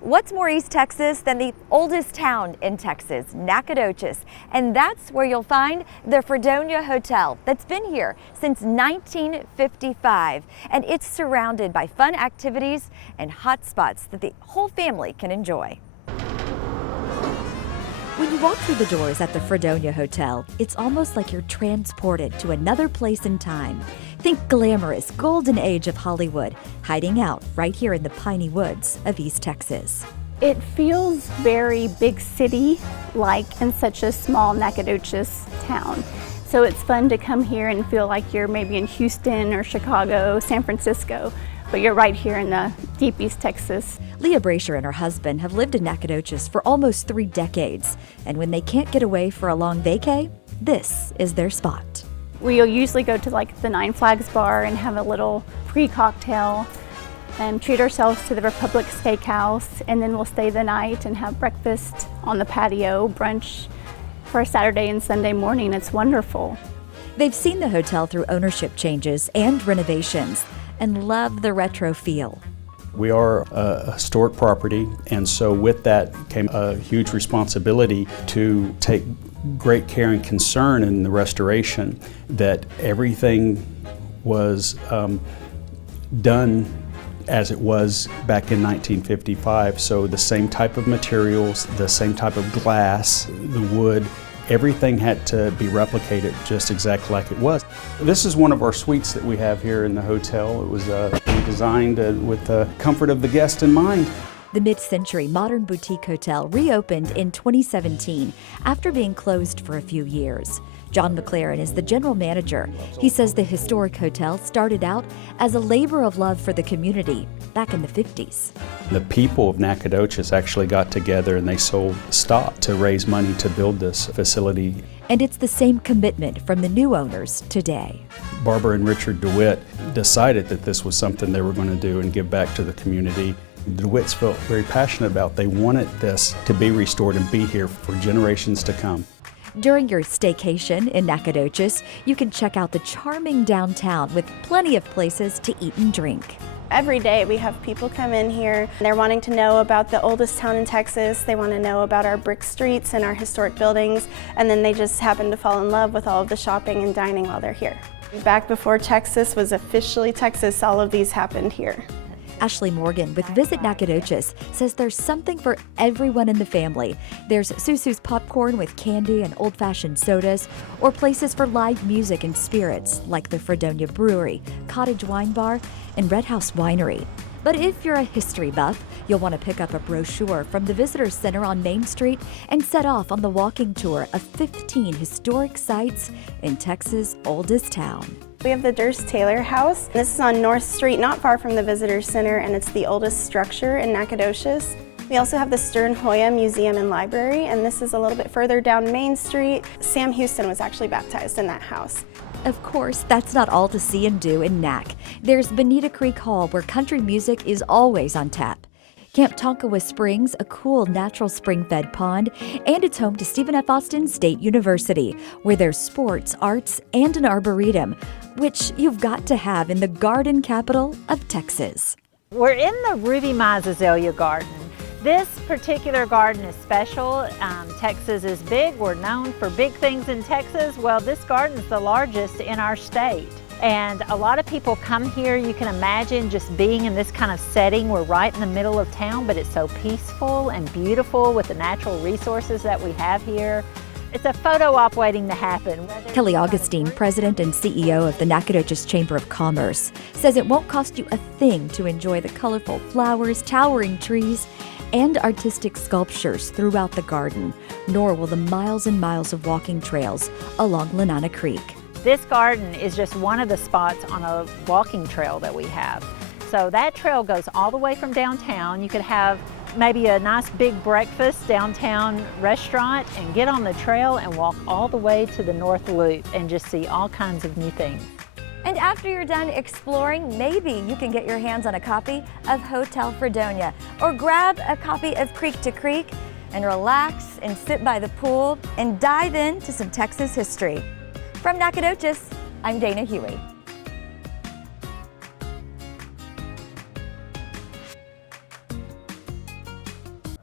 What's more East Texas than the oldest town in Texas, Nacogdoches? And that's where you'll find the Fonia Hotel that's been here since 1955. And it's surrounded by fun activities and hot spots that the whole family can enjoy. When you walk through the doors at the Fonia Hotel, it's almost like you're transported to another place in time. Think glamorous golden age of Hollywood, hiding out right here in the piney woods of East Texas. It feels very big city-like in such a small Nacogdoches town. So it's fun to come here and feel like you're maybe in Houston or Chicago, San Francisco, but you're right here in the deep East Texas. Leah Brasher and her husband have lived in Nacogdoches for almost 3 decades, and when they can't get away for a long vacay, this is their spot. We'll usually go to like the Nine Flags bar and have a little pre-cocktail and treat ourselves to the Republic Steakhouse, and then we'll stay the night and have breakfast on the patio, brunch for a Saturday and Sunday morning. It's wonderful. They've seen the hotel through ownership changes and renovations and love the retro feel. We are a historic property, and so with that came a huge responsibility to take great care and concern in the restoration, that everything was done as it was back in 1955. So the same type of materials, the same type of glass, the wood, everything had to be replicated just exactly like it was. This is one of our suites that we have here in the hotel. It was designed with the comfort of the guest in mind. The mid-century modern boutique hotel reopened in 2017 after being closed for a few years. John McLaren is the general manager. He says the historic hotel started out as a labor of love for the community back in the 50s. The people of Nacogdoches actually got together and they sold stock to raise money to build this facility. And it's the same commitment from the new owners today. Barbara and Richard DeWitt decided that this was something they were going to do and give back to the community. The DeWitts felt very passionate about it. They wanted this to be restored and be here for generations to come. During your staycation in Nacogdoches, you can check out the charming downtown with plenty of places to eat and drink. Every day we have people come in here. They're wanting to know about the oldest town in Texas. They want to know about our brick streets and our historic buildings, and then they just happen to fall in love with all of the shopping and dining while they're here. Back before Texas was officially Texas, all of these happened here. Ashley Morgan with Visit Nacogdoches says there's something for everyone in the family. There's Susu's popcorn with candy and old-fashioned sodas, or places for live music and spirits like the Fredonia Brewery, Cottage Wine Bar, and Red House Winery. But if you're a history buff, you'll want to pick up a brochure from the Visitor Center on Main Street and set off on the walking tour of 15 historic sites in Texas' oldest town. We have the Durst Taylor House. This is on North Street, not far from the Visitor Center, and it's the oldest structure in Nacogdoches. We also have the Stern Hoya Museum and Library, and this is a little bit further down Main Street. Sam Houston was actually baptized in that house. Of course, that's not all to see and do in Nac. There's Bonita Creek Hall, where country music is always on tap. Camp Tonkawa Springs, a cool natural spring-fed pond, and it's home to Stephen F. Austin State University, where there's sports, arts, and an arboretum, which you've got to have in the garden capital of Texas. We're in the Ruby Mize Azalea Garden. This particular garden is special. Texas is big. We're known for big things in Texas. Well, this garden is the largest in our state. And a lot of people come here. You can imagine just being in this kind of setting. We're right in the middle of town, but it's so peaceful and beautiful with the natural resources that we have here. It's a photo op waiting to happen. Kelly Augustine, president and CEO of the Nacogdoches Chamber of Commerce, says it won't cost you a thing to enjoy the colorful flowers, towering trees, and artistic sculptures throughout the garden, nor will the miles and miles of walking trails along Lenana Creek. This garden is just one of the spots on a walking trail that we have. So that trail goes all the way from downtown. You could have maybe a nice big breakfast downtown restaurant and get on the trail and walk all the way to the North Loop and just see all kinds of new things. And after you're done exploring, maybe you can get your hands on a copy of Hotel Fredonia, or grab a copy of Creek to Creek and relax and sit by the pool and dive into some Texas history. From Nacogdoches, I'm Dana Huey.